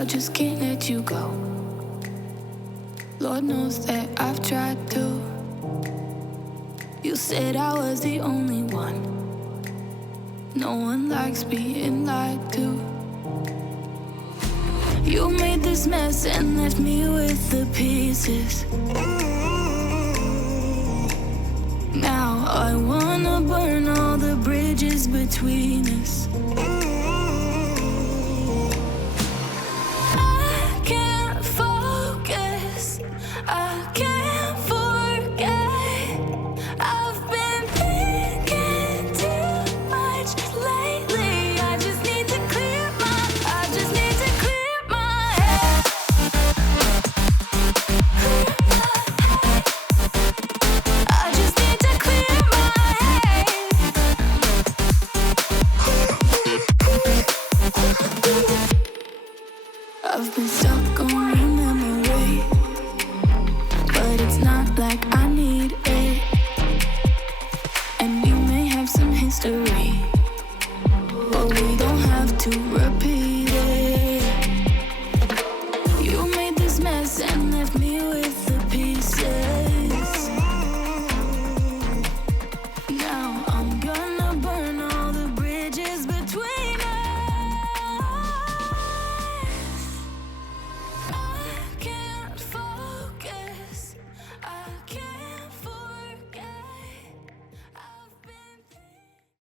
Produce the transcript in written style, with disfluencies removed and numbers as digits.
I just can't let you go. Lord knows that I've tried to. You said I was the only one. No one likes being lied to. You made this mess and left me with the pieces. Now I wanna burn all the bridges between us. I can't focus, I can't forget. I've been thinking too much lately. I just need to clear my head. I just need to clear my head. I've been stuck on your memory, but it's not like I need it. And we may have some history, but we don't have to repeat it. You made this mess and left me with